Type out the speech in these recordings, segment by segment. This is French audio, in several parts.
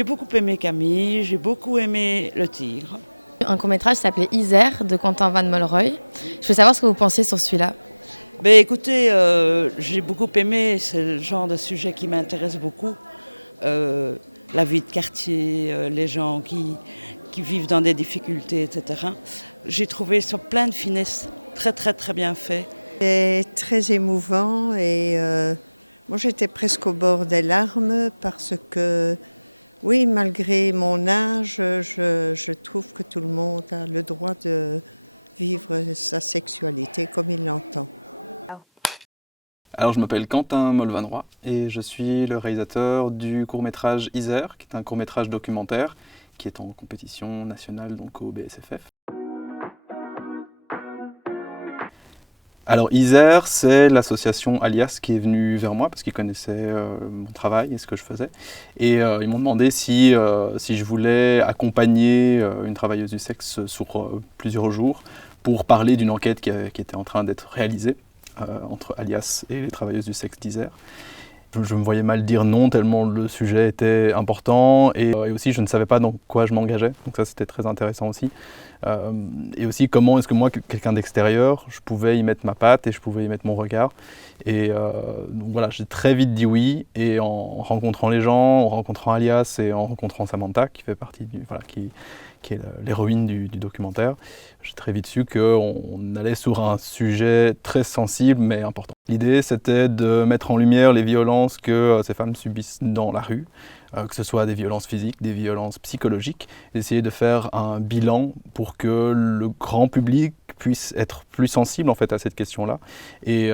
J'ai beaucoup aimé Camille, j'ai beaucoup aimé Le Tigre. Un court-métrage s'appelait Isère de Quentin Van Molroy. Je veux savoir ce que vous pensez sur celui-là. Ben écoutez, j'ai beaucoup aimé, c'est le genre de sujet qui m'intéresse beaucoup. La vie de quartier, les gens qui vivent dans des difficultés, etc. J'ai trouvé ça plein de finesse, très très très bien fait. C'est très émouvant et moi j'étais presque au bord des larmes parce que oui, malgré mon âge, je trouve que tout le monde a le droit de vivre sa sexualité comme il l'entend. Alors je m'appelle Quentin Molvanroy et je suis le réalisateur du court-métrage Isère, qui est un court-métrage documentaire qui est en compétition nationale donc au BSFF. Alors Isère, c'est l'association Alias qui est venue vers moi parce qu'ils connaissaient mon travail et ce que je faisais. Et ils m'ont demandé si je voulais accompagner une travailleuse du sexe sur plusieurs jours pour parler d'une enquête qui était en train d'être réalisée entre Alias et les travailleuses du sexe d'Isère. Je me voyais mal dire non tellement le sujet était important et aussi je ne savais pas dans quoi je m'engageais, donc ça c'était très intéressant aussi. Et aussi comment est-ce que moi, quelqu'un d'extérieur, je pouvais y mettre ma patte et je pouvais y mettre mon regard. Et donc voilà, j'ai très vite dit oui et en rencontrant les gens, en rencontrant Alias et en rencontrant Samantha qui fait partie qui est l'héroïne du documentaire, j'ai très vite su qu'on allait sur un sujet très sensible mais important. L'idée c'était de mettre en lumière les violences que ces femmes subissent dans la rue, que ce soit des violences physiques, des violences psychologiques, d'essayer de faire un bilan pour que le grand public puisse être plus sensible en fait à cette question-là et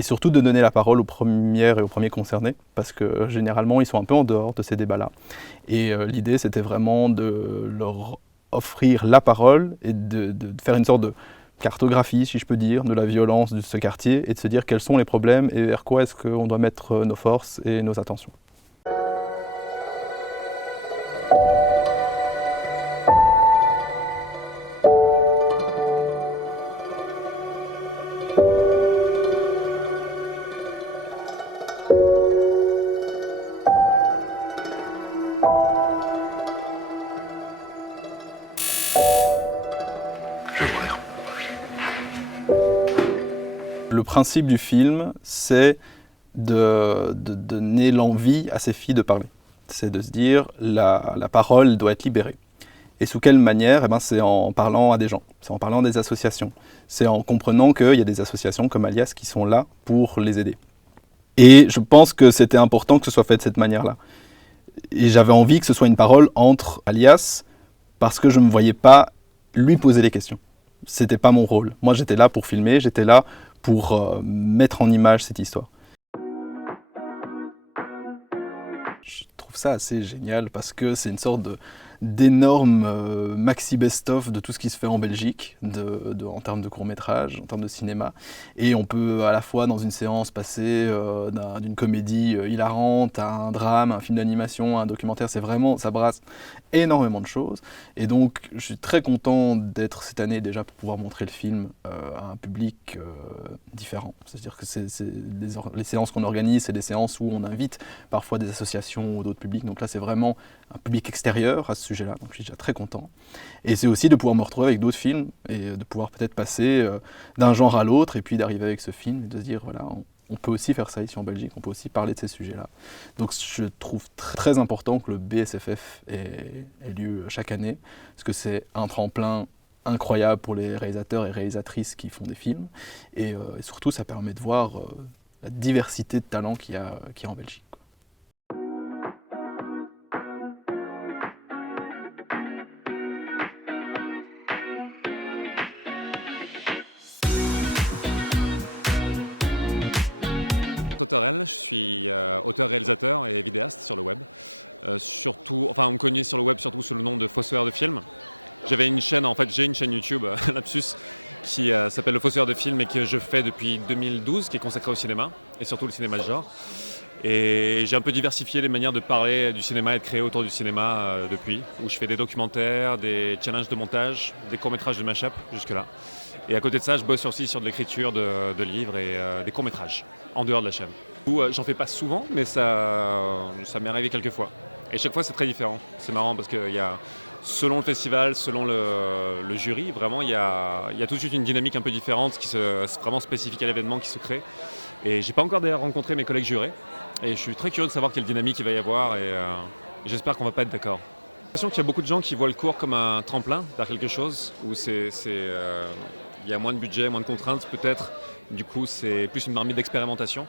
surtout de donner la parole aux premières et aux premiers concernés parce que généralement ils sont un peu en dehors de ces débats-là et l'idée c'était vraiment de leur offrir la parole et de faire une sorte de cartographie, si je peux dire, de la violence de ce quartier et de se dire quels sont les problèmes et vers quoi est-ce qu'on doit mettre nos forces et nos attentions. Le principe du film, c'est de donner l'envie à ces filles de parler. C'est de se dire la parole doit être libérée. Et sous quelle manière? C'est en parlant à des gens, c'est en parlant à des associations, c'est en comprenant qu'il y a des associations comme Alias qui sont là pour les aider. Et je pense que c'était important que ce soit fait de cette manière-là. Et j'avais envie que ce soit une parole entre Alias parce que je ne me voyais pas lui poser les questions. C'était pas mon rôle. Moi j'étais là pour filmer, j'étais là pour mettre en image cette histoire. Je trouve ça assez génial parce que c'est une sorte d'énorme maxi best-of de tout ce qui se fait en Belgique en termes de court-métrage, en termes de cinéma. Et on peut à la fois dans une séance passer d'une comédie hilarante à un drame, un film d'animation, un documentaire. C'est vraiment, ça brasse énormément de choses. Et donc je suis très content d'être cette année déjà pour pouvoir montrer le film à un public différent. C'est-à-dire que les séances qu'on organise, c'est des séances où on invite parfois des associations ou d'autres publics. Donc là c'est vraiment un public extérieur à ce sujet-là, donc je suis déjà très content. Et c'est aussi de pouvoir me retrouver avec d'autres films et de pouvoir peut-être passer d'un genre à l'autre et puis d'arriver avec ce film et de se dire voilà, on peut aussi faire ça ici en Belgique, on peut aussi parler de ces sujets-là. Donc je trouve très important que le BSFF ait lieu chaque année, parce que c'est un tremplin incroyable pour les réalisateurs et réalisatrices qui font des films et surtout ça permet de voir la diversité de talents qu'il y a en Belgique. Autorel, je suis auteur-réalisateur et vidéaste sur le web. On me connaît sur le web surtout sous le nom de Fossoyeur de film. J'ai une chaîne YouTube, Lapsus, qui s'appelle Le Fossoyeur de film et que je fais depuis 2012, qui est consacrée au cinéma, et surtout le cinéma de genre. Et j'ai un peu diversifié les manières de parler du cinéma et de créer autour du cinéma depuis, où je fais des documentaires, des challenges de montage, des courts-métrages de mash-up jusque-là. Et à côté de ça, je bosse aussi sur de l'écriture de livres et des courts-métrages, en dehors de la chaîne. J'en fais pas souvent, mais ça m'est arrivé quelques fois. Et chaque fois, c'est très différent. C'est marrant parce que selon le festival, selon le jury, vraiment, il y a tout de suite une dynamique un peu différente, c'est vraiment spécifique à l'événement qui se crée. Et j'ai pas encore d'ailleurs rencontré mes collègues jurés. Et je suis très curieux de savoir quelle dynamique il va y avoir et j'espère qu'on va pas être d'accord. J'ai l'impression qu'il y a beaucoup de gens qui voient le cours comme un tremplin vers quelque chose où il y a moins de budget, moins de contraintes peut-être. Du coup, c'est plus une marmite d'expérimentation.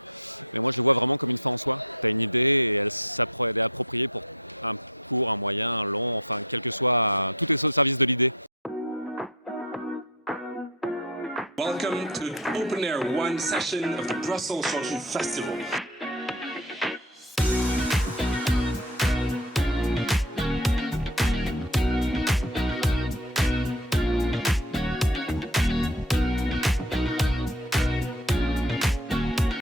Mais moi, je le vois vraiment comme une fin en soi. Tu as une idée et elle est appropriée pour un court, un moyen, un long, enfin, quel que soit, tout est au service de l'idée. Welcome to the open air one session of the Brussels Social Festival.